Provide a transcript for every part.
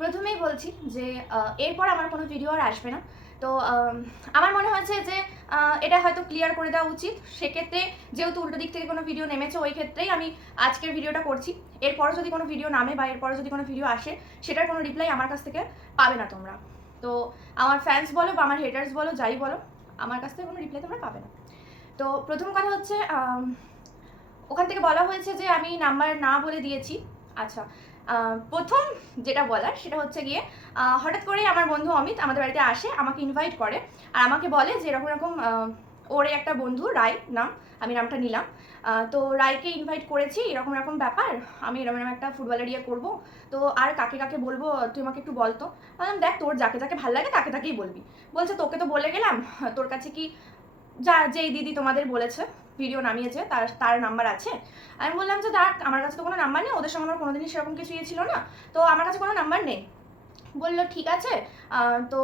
প্রথমেই বলছি যে এরপর আমার কোনো ভিডিও আর আসবে না। তো আম, আমার মনে হয়েছে যে এটা হয়তো ক্লিয়ার করে দেওয়া উচিত। সেক্ষেত্রে যেহেতু উল্টো দিক থেকে কোনো ভিডিও নেমেছে ওই ক্ষেত্রেই আমি আজকের ভিডিওটা করছি। এরপরও যদি কোনো ভিডিও নামে বা এরপরও যদি কোনো ভিডিও আসে সেটার কোনো রিপ্লাই আমার কাছ থেকে পাবে না তোমরা। তো আমার ফ্যান্স বলো বা আমার হেটার্স বলো যাই বলো আমার কাছ থেকে কোনো রিপ্লাই তোমরা পাবে না। তো প্রথম কথা হচ্ছে ওখান থেকে বলা হয়েছে যে আমি নাম্বার না বলে দিয়েছি। আচ্ছা প্রথম যেটা বলার সেটা হচ্ছে গিয়ে হঠাৎ করেই আমার বন্ধু অমিত আমাদের বাড়িতে আসে, আমাকে ইনভাইট করে আর আমাকে বলে যে এরকম এরকম ওর একটা বন্ধু, রায় নাম, আমি নামটা নিলাম। তো রায়কে ইনভাইট করেছি, এরকম এরকম ব্যাপার, আমি এরকম এরকম একটা ফুটবলের ইয়ে করব। তো আর কাকে কাকে বলব, তুই আমাকে একটু বলতো বললাম, দেখ, তোর যাকে যাকে ভালো লাগে তাকে তাকেই বলবি। বলছে, তোকে তো বলে গেলাম, তোর কাছে কি, যা, যেই দিদি তোমাদের বলেছে ভিডিও নামিয়েছে, তার তার নাম্বার আছে। আমি বললাম যে, দেখ, আমার কাছে তো কোনো নাম্বার নেই, ওদের সঙ্গে আমার কোনোদিনই সেরকম কিছু ইয়ে ছিল না। তো আমার কাছে কোনো নাম্বার নেই। বলল, ঠিক আছে। তো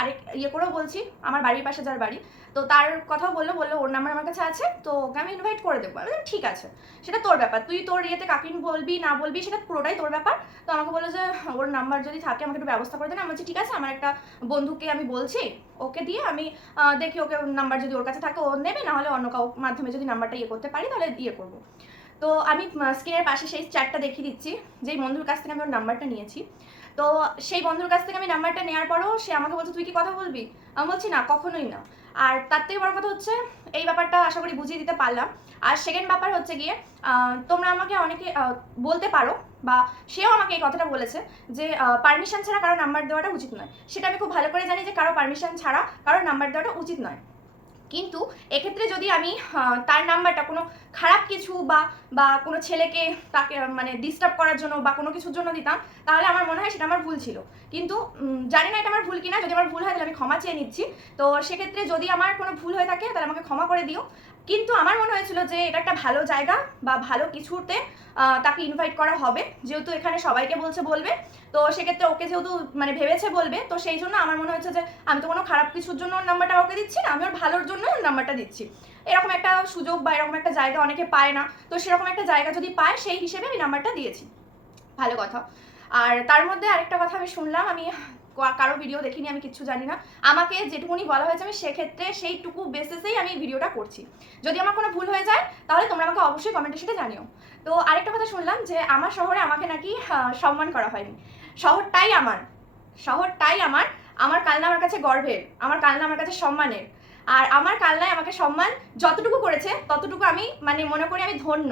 আরেক ইয়ে করেও বলছি, আমার বাড়ির পাশে যার বাড়ি। তো তার কথাও বলল বলল, ওর নাম্বার আমার কাছে আছে, তো ওকে আমি ইনভাইট করে দেবো। আমি ঠিক আছে, সেটা তোর ব্যাপার। তুই তোর ইয়েতে কাকিন বলবি, না বলবি, সেটা পুরোটাই তোর ব্যাপার। তো আমাকে বলল যে, ওর নাম্বার যদি থাকে, আমাকে একটু ব্যবস্থা করে দেন আমি বলছি, ঠিক আছে, আমার একটা বন্ধুকে আমি বলছি, ওকে দিয়ে আমি দেখি ওকে নাম্বার যদি ওর কাছে থাকে, ও নেবে, না হলে অন্য কাউ মাধ্যমে যদি নাম্বারটা ইয়ে করতে পারি, তাহলে ইয়ে করব। তো আমি স্ক্রিনের পাশে সেই চ্যাটটা দেখিয়ে দিচ্ছি, যেই বন্ধুর কাছ থেকে আমি ওর নাম্বারটা নিয়েছি। তো সেই বন্ধুর কাছ থেকে আমি নাম্বারটা নেওয়ার পরেও সে আমাকে বলছে, তুই কি কথা বলবি? আমি বলছি, না, কখনোই না। আর তার থেকে বড় কথা হচ্ছে, এই ব্যাপারটা আশা করি বুঝিয়ে দিতে পারলাম। আর সেকেন্ড ব্যাপার হচ্ছে গিয়ে তোমরা আমাকে অনেকে বলতে পারো বা সেও আমাকে এই কথাটা বলেছে যে পারমিশন ছাড়া কারও নাম্বার দেওয়াটা উচিত নয়। সেটা আমি খুব ভালো করে জানি যে কারও পারমিশন ছাড়া কারও নাম্বার দেওয়াটা উচিত নয়। কিন্তু এক্ষেত্রে যদি আমি তার নাম্বারটা কোনো খারাপ কিছু বা বা কোনো ছেলেকে তাকে মানে ডিস্টার্ব করার জন্য বা কোনো কিছুর জন্য দিতাম, তাহলে আমার মনে হয় সেটা আমার ভুল ছিল। কিন্তু জানি না এটা আমার ভুল কিনা, যদি আমার ভুল হয় তাহলে আমি ক্ষমা চেয়ে নিচ্ছি। তো সেক্ষেত্রে যদি আমার কোনো ভুল হয়ে থাকে তাহলে আমাকে ক্ষমা করে দিও। কিন্তু আমার মনে হয়েছিল যে এটা একটা ভালো জায়গা বা ভালো কিছুতে তাকে ইনভাইট করা হবে। যেহেতু এখানে সবাইকে বলছে বলবে, তো সেক্ষেত্রে ওকে যেহেতু মানে ভেবেছে বলবে, তো সেই জন্য আমার মনে হয়েছে যে আমি তো কোনো খারাপ কিছুর জন্য ওর নাম্বারটা ওকে দিচ্ছি না, আমি ওর ভালোর জন্য ওর নাম্বারটা দিচ্ছি। এরকম একটা সুযোগ বা এরকম একটা জায়গা অনেকে পায় না, তো সেরকম একটা জায়গা যদি পায়, সেই হিসেবে আমি নাম্বারটা দিয়েছি। ভালো কথা। আর তার মধ্যে আরেকটা কথা আমি শুনলাম, আমি কারও ভিডিও দেখিনি, আমি কিচ্ছু জানি না। আমাকে যেটুকুনি বলা হয়েছে আমি সেক্ষেত্রে সেইটুকু বেসিসেই আমি ভিডিওটা করছি। যদি আমার কোনো ভুল হয়ে যায়, তাহলে তোমরা আমাকে অবশ্যই কমেন্টের সাথে জানিও। তো আরেকটা কথা শুনলাম যে, আমার শহরে আমাকে নাকি সম্মান করা হয়নি। শহরটাই আমার। শহরটাই আমার। আমার কালনা আমার কাছে গর্বের। আমার কালনা আমার কাছে সম্মানের। আর আমার কালনায় আমাকে সম্মান যতটুকু করেছে, ততটুকু আমি মানে মনে করি আমি ধন্য।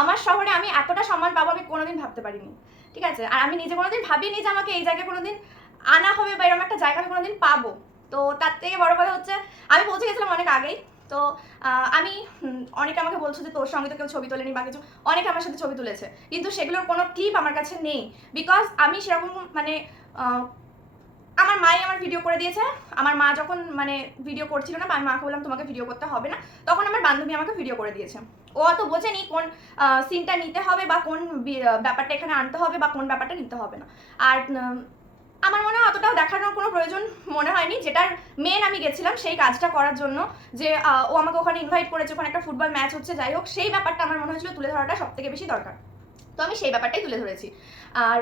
আমার শহরে আমি এতটা সম্মান পাবো আমি কোনোদিন ভাবতে পারিনি। ঠিক আছে? আর আমি নিজে কোনোদিন ভাবিনি যে আমাকে এই জায়গায় কোনোদিন আনা হবে বা এরকম একটা জায়গা আমি কোনোদিন পাবো। তো তার থেকে বড় কথা হচ্ছে, আমি পৌঁছে গেছিলাম অনেক আগেই। তো আমি অনেকে আমাকে বলছো যে তোর সঙ্গে তো কেউ ছবি তোলেনি বা কিছু, অনেকে আমার সাথে ছবি তুলেছে। কিন্তু সেগুলোর কোনো ক্লিপ আমার কাছে নেই। বিকজ আমি সেরকম মানে আমার মাই আমার ভিডিও করে দিয়েছে। আমার মা যখন মানে ভিডিও করছিল না আমি মাকে বললাম, তোমাকে ভিডিও করতে হবে না। তখন আমার বান্ধবী আমাকে ভিডিও করে দিয়েছে। ও অত বোঝেনি কোন সিনটা নিতে হবে বা কোন ব্যাপারটা এখানে আনতে হবে বা কোন ব্যাপারটা নিতে হবে না। আর আমার মনে হয় অতটাও দেখানোর কোনো প্রয়োজন মনে হয়নি। যেটার মেন আমি গেছিলাম সেই কাজটা করার জন্য যে ও আমাকে ওখানে ইনভাইট করেছে, ওখানে একটা ফুটবল ম্যাচ হচ্ছে, যাই হোক, সেই ব্যাপারটা আমার মনে হয়েছিল তুলে ধরাটা সব থেকে বেশি দরকার। তো আমি সেই ব্যাপারটাই তুলে ধরেছি। আর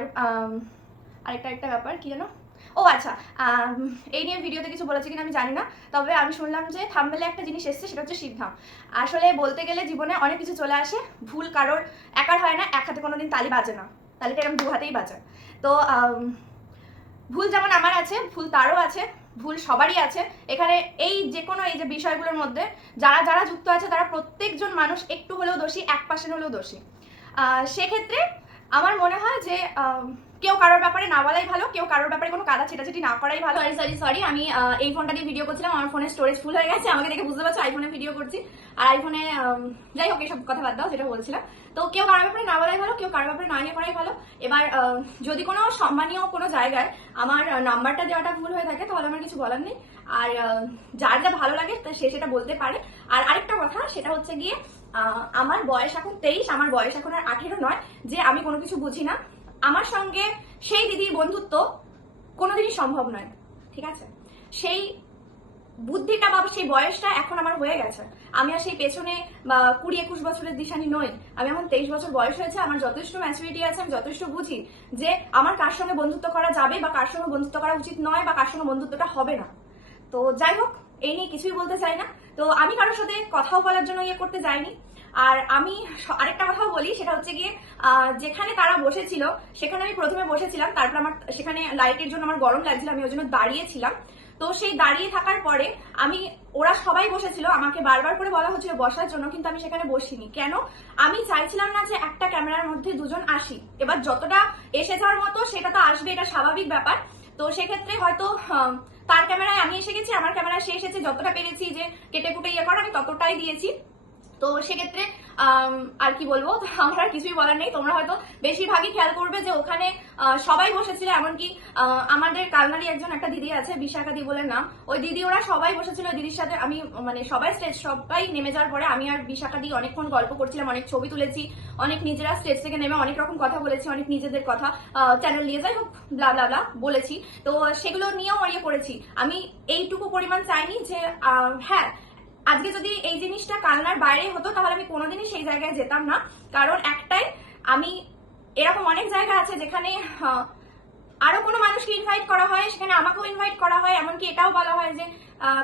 আরেকটা একটা ব্যাপার, কি জানো ও আচ্ছা এই নিয়ে ভিডিওতে কিছু বলেছে কিনা আমি জানি না, তবে আমি শুনলাম যে থামবেলে একটা জিনিস এসছে, সেটা হচ্ছে শিবধাম আসলে বলতে গেলে জীবনে অনেক কিছু চলে আসে, ভুল কারোর একার হয় না, এক হাতে কোনো দিন তালি বাজে না। তালিটা এরকম দু হাতেই বাজে। তো ভুল যেমন আমার আছে, ভুল তারও আছে, ভুল সবারই আছে। এখানে এই যে কোনো এই যে বিষয়গুলোর মধ্যে যারা যারা যুক্ত আছে, তারা প্রত্যেকজন মানুষ একটু হলেও দোষী, এক পার্সেন্ট হলেও দোষী। সেক্ষেত্রে আমার মনে হয় যে কেউ কারোর ব্যাপারে না বলাই ভালো, কেউ কারোর ব্যাপারে কোনো কাদা ছিটাছিটি না করাই ভালো। সরি সরি সরি আমি এই ফোনটা দিয়ে ভিডিও করছিলাম, আমার ফোনের স্টোরেজ ফুল হয়ে গেছে, আমাকে দেখে বুঝতে পারছ আইফোনে ভিডিও করছি। আর আইফোনে যাই হোক, এসব কথা বাদ দাও, যেটা বলছিলাম। তো কেউ কারোর ব্যাপারে না বলাই ভালো, কেউ কারোর ব্যাপারে না ইয়ে করাই ভালো। এবার যদি কোনো সম্মানীয় কোনো জায়গায় আমার নাম্বারটা দেওয়াটা ভুল হয়ে থাকে, তাহলে আমার কিছু বলার নেই। আর যার যা ভালো লাগে সে সেটা বলতে পারে। আর আরেকটা কথা, সেটা হচ্ছে গিয়ে আমার বয়স এখন তেইশ, আমার বয়স এখন আর আঠেরো নয়, যে আমি কোনো কিছু বুঝি না। আমার সঙ্গে সেই দিদির বন্ধুত্ব কোনোদিনই সম্ভব নয়, ঠিক আছে? সেই বুদ্ধিটা বা সেই বয়সটা এখন আমার হয়ে গেছে। আমি আর সেই পেছনে, বা কুড়ি একুশ বছরের দিশানি নই। আমি এখন তেইশ বছর বয়স হয়েছে, আমার যথেষ্ট ম্যাচুরিটি আছে, আমি যথেষ্ট বুঝি যে আমার কার সঙ্গে বন্ধুত্ব করা যাবে বা কার সঙ্গে বন্ধুত্ব করা উচিত নয় বা কার সঙ্গে বন্ধুত্বটা হবে না। তো যাই হোক, এই নিয়ে কিছুই বলতে চাই না। তো আমি কারোর সাথে কথাও বলার জন্য ইয়ে করতে যাইনি। আর আমি আরেকটা কথাও বলি, সেটা হচ্ছে গিয়ে যেখানে তারা বসেছিল, সেখানে আমি প্রথমে বসেছিলাম, তারপর আমার সেখানে লাইটের জন্য আমার গরম লাগছিল, আমি ওই জন্য দাঁড়িয়েছিলাম। তো সেই দাঁড়িয়ে থাকার পরে আমি, ওরা সবাই বসেছিল, আমাকে বারবার করে বলা হচ্ছিল বসার জন্য, কিন্তু আমি সেখানে বসিনি। কেন? আমি চাইছিলাম না যে একটা ক্যামেরার মধ্যে দুজন আসি। এবার যতটা এসে যাওয়ার মতো, সেটা তো আসবে, এটা স্বাভাবিক ব্যাপার। তো সেক্ষেত্রে হয়তো তার ক্যামেরায় আমি এসে গেছি, আমার ক্যামেরায় সে এসেছে, যতটা পেরেছি যে কেটে কুটে ইয়ে করা, আমি ততটাই দিয়েছি। তো সেক্ষেত্রে আর কি বলব? আমার আর কিছুই বলার নেই। তোমরা হয়তো বেশিরভাগই খেয়াল করবে যে ওখানে সবাই বসেছিল। এমনকি আমাদের কালনারি একজন একটা দিদি আছে, বিশাখা দি বলে নাম। ওই দিদি, ওরা সবাই বসেছিল দিদির সাথে। আমি মানে সবাই স্টেজ সবাই নেমে যাওয়ার পরে আমি আর বিশাখা দি অনেকক্ষণ গল্প করছিলাম, অনেক ছবি তুলেছি, অনেক নিজেরা স্টেজ থেকে নেমে অনেক রকম কথা বলেছি, অনেক নিজেদের কথা চ্যানেল নিয়ে যাই হোক ব্লা ব্লা ব্লা বলেছি। তো সেগুলো নিয়েও ইয়ে করেছি। আমি এইটুকু পরিমাণ চাইনি যে হ্যাঁ আজকে যদি এই জিনিসটা কান্নার বাইরে হতো, তাহলে আমি কোনোদিনই সেই জায়গায় যেতাম না। কারণ একটাই, আমি এরকম অনেক জায়গা আছে যেখানে আহ, আরও কোনো মানুষকে ইনভাইট করা হয় সেখানে আমাকেও ইনভাইট করা হয় এমনকি এটাও বলা হয় যে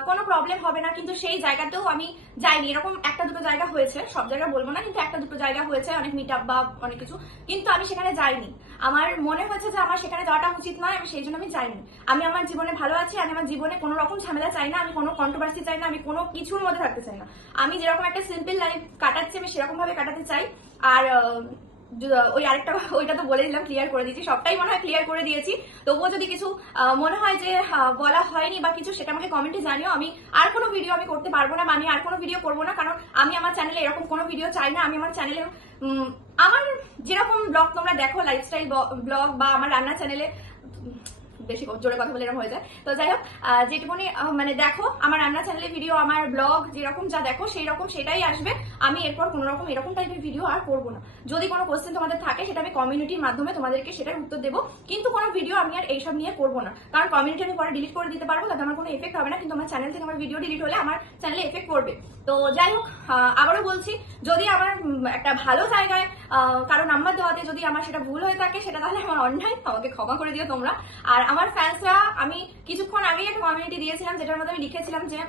কোনো প্রবলেম হবে না কিন্তু সেই জায়গাতেও আমি যাইনি। এরকম একটা দুটো জায়গা হয়েছে সব জায়গা বলব না কিন্তু একটা দুটো জায়গা হয়েছে অনেক মিট বা অনেক কিছু কিন্তু আমি সেখানে যাইনি। আমার মনে হয়েছে যে আমার সেখানে যাওয়াটা উচিত নয় আমি সেই জন্য আমি যাইনি। আমি আমার জীবনে ভালো আছি আমি আমার জীবনে কোনো রকম ঝামেলা চাই না আমি কোনো কন্ট্রোভার্সি চাই না আমি কোনো কিছুর মধ্যে থাকতে চাই না। আমি যেরকম একটা সিম্পল লাইফ কাটাচ্ছি আমি সেরকম ভাবে কাটাতে চাই। আর ওই আরেকটা ওইটা তো বলে দিলাম ক্লিয়ার করে দিয়েছি। সবটাই মনে হয় ক্লিয়ার করে দিয়েছি। তবুও যদি কিছু মনে হয় যে বলা হয়নি বা কিছু, সেটা আমাকে কমেন্টে জানিও। আমি আর কোনো ভিডিও আমি করতে পারব না আমি আর কোনো ভিডিও করব না, কারণ আমি আমার চ্যানেলে এরকম কোনো ভিডিও চাই না। আমি আমার চ্যানেলে আমার যেরকম ব্লগ তোমরা দেখো লাইফস্টাইল ব্লগ বা আমার রান্না চ্যানেলে বেশি জোরে কথা বলে এরকম হয়ে যায়। তো যাই হোক যেটুকুনি মানে দেখো, আমার রান্না চ্যানেলে ভিডিও আমার ব্লগ যেরকম যা দেখো সেই রকম সেটাই আসবে। আমি এরপর কোনো রকম এরকম টাইপের ভিডিও আর করব না। যদি কোনো কোশ্চেন তোমাদের থাকে, সেটা আমি কমিউনিটির মাধ্যমে তোমাদেরকে সেটার উত্তর দেবো। কিন্তু কোনো ভিডিও আমি আর এইসব নিয়ে করব না। কারণ কমিউনিটি আমি পরে ডিলিট করে দিতে পারব, তাতে আমার কোনো এফেক্ট হবে না। কিন্তু আমার চ্যানেল থেকে আমার ভিডিও ডিলিট হলে আমার চ্যানেলে এফেক্ট করবে তো যাই হোক আবারও বলছি, যদি আমার একটা ভালো জায়গায় কারও নাম্বার দেওয়াতে যদি আমার সেটা ভুল হয়ে থাকে, সেটা তাহলে আমার অন্যায়। আমাকে ক্ষমা করে দিও তোমরা। আর আমার ফ্যান্সরা আমি কিছুক্ষণ আগেই একটা কমিউনিটি দিয়েছিলাম, যেটার মধ্যে আমি লিখেছিলাম যে,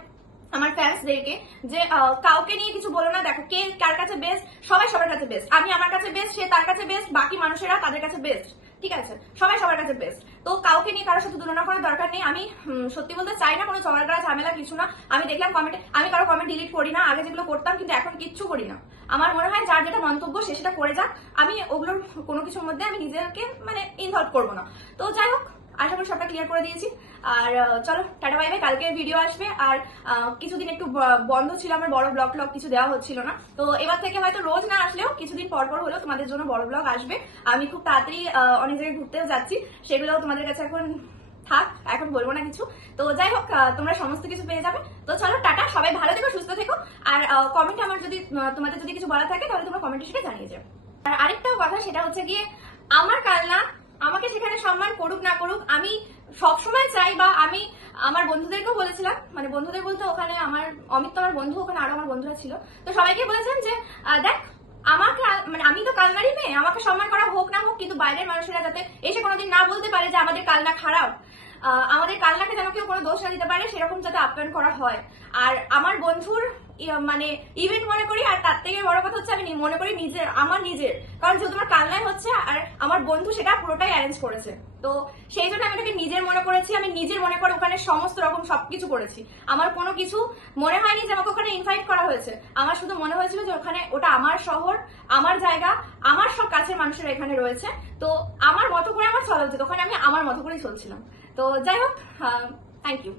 আমার ফ্যান্সদেরকে যে কাউকে নিয়ে কিছু বলো না, দেখো কে কার কাছে বেস্ট সবাই সবার কাছে বেস্ট আমি আমার কাছে বেস্ট সে তার কাছে বেস্ট বাকি মানুষেরা তাদের কাছে বেস্ট ঠিক আছে? সবাই সবার কাছে বেস্ট তো কাউকে নিয়ে কারোর সাথে তুলনা করার দরকার নেই। আমি সত্যি বলতে চাই না কোনো ঝগড়া করা ঝামেলা, কিছু না। আমি দেখলাম কমেন্টে আমি কারও কমেন্ট ডিলিট করি না। আগে যেগুলো করতাম কিন্তু এখন কিচ্ছু করি না। আমার মনে হয় যার যেটা মন্তব্য সে সেটা করে যাক। আমি ওগুলোর কোনো কিছুর মধ্যে আমি নিজেকে মানে ইনভলভ করব না। তো যাই হোক আশা করি সবটা ক্লিয়ার করে দিয়েছি। আর চলো, টাটা বাই বাই কালকে ভিডিও আসবে। আর কিছুদিন একটু বন্ধ ছিল আমার বড় ব্লগ ব্লগ কিছু দেওয়া হচ্ছিল না। তো এবার থেকে হয়তো রোজ না আসলেও কিছুদিন পর পর হলেও তোমাদের জন্য বড় ব্লগ আসবে। আমি খুব তাড়াতাড়ি অনেক জায়গায় ঘুরতেও যাচ্ছি। সেগুলোও তোমাদের কাছে এখন থাক, এখন বলব না কিছু। তো যাই হোক তোমরা সমস্ত কিছু পেয়ে যাবে। তো চলো, টাটা, সবাই ভালো থেকো, সুস্থ থেকো। আর কমেন্টে আমার যদি তোমাদের যদি কিছু বলা থাকে, তাহলে তোমরা কমেন্টে সেটা জানিয়ে যাবে। আর আরেকটা কথা, সেটা হচ্ছে গিয়ে, আমার কালনা আমাকে সেখানে সম্মান করুক, না করুক, আমি সবসময় চাই বা আমি আমার বন্ধুদেরকেও বলেছিলাম মানে বন্ধুদের বলতে ওখানে আমার, অমিত তো আমার বন্ধু, ওখানে আরও আমার বন্ধুরা ছিল। তো সবাইকে বলেছিলাম যে দেখ, আমাকে মানে আমি তো কালনারই মেয়ে, আমাকে সম্মান করা হোক না হোক, কিন্তু বাইরের মানুষেরা যাতে এসে কোনোদিন না বলতে পারে যে আমাদের কালনা খারাপ। আমাদের কালনাকে যেন কেউ কোনো দোষ না দিতে পারে, সেরকম যাতে আপ্যায়ন করা হয়। আর আমার বন্ধুর মানে ইভেন্ট মনে করি, আর তার থেকে বড় কথা হচ্ছে আমি মনে করি নিজের, আমার নিজের। কারণ যেহেতু আমার কালনায় হচ্ছে, আর আমার বন্ধু সেটা পুরোটাই অ্যারেঞ্জ করেছে। তো সেই জন্য আমি এটাকে নিজের মনে করেছি, আমি নিজের মনে করে ওখানে সমস্ত রকম সবকিছু করেছি। আমার কোনো কিছু মনে হয়নি যে আমাকে ওখানে ইনভাইট করা হয়েছে। আমার শুধু মনে হয়েছিল যে ওখানে ওটা আমার শহর, আমার জায়গা, আমার সব কাছের মানুষেরা এখানে রয়েছে। তো আমার মতো করে আমার চলা উচিত ওখানে আমি আমার মতো করেই চলছিলাম। তো যাই হোক থ্যাংক ইউ